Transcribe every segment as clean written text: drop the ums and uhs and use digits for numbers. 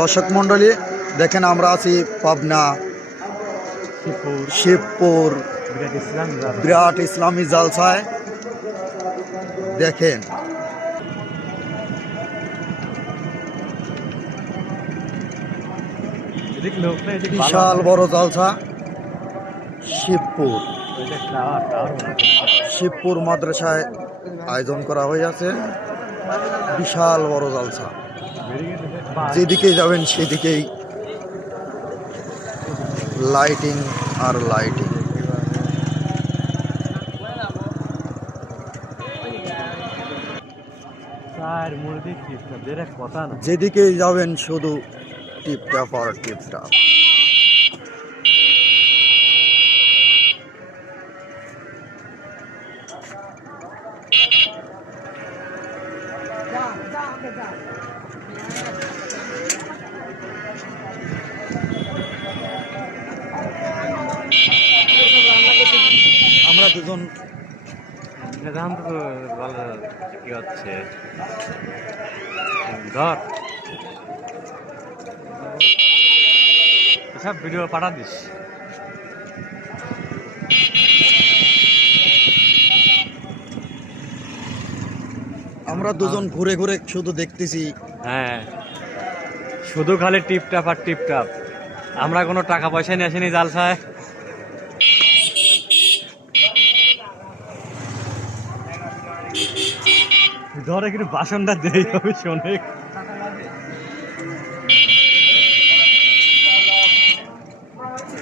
দর্শক মন্ডলী দেখেন আমরা আছি পাবনা শিবপুর বিরাট ইসলামী জালসায়। দেখেন বিশাল বড় জালসা শিবপুর মাদ্রাসায় আয়োজন করা হয়েছে। বিশাল বড় জালসা, যেদিকে যাবেন সেদিকেই লাইটিং আর লাইটিং। যেদিকেই যাবেন শুধু টিপটাপ আর টিপটাপ। আমরা দুজন কি হচ্ছে ধর সব ভিডিও পাঠা দিস। আমরা দুজন ঘুরে ঘুরে শুধু দেখতেছি। হ্যাঁ, শুধু খালি টিপটাপ আর টিপটাপ। আমরা কোনো টাকা পয়সা নিয়ে আসিনি জালসায়। ধরে কিন্তু বাসনটা দেই হবে শোনে।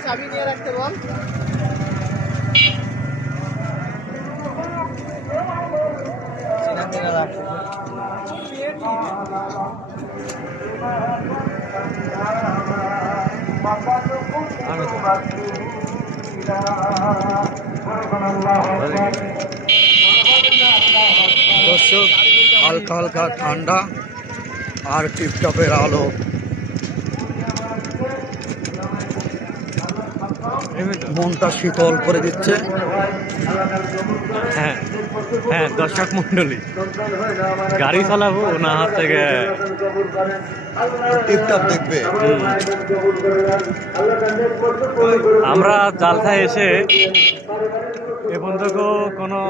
চাবি নিয়ে রাখতে বল। দর্শক, হালকা হালকা ঠান্ডা আর টিপটপের আলো। মনটা শীতল করে দিচ্ছে। হ্যাঁ হ্যাঁ, দর্শক মন্ডলী, গাড়ি চালাবো না হাত থেকে টিপটপ দেখবে। আমরা জালসায় এসে এ পর্যন্ত কোনো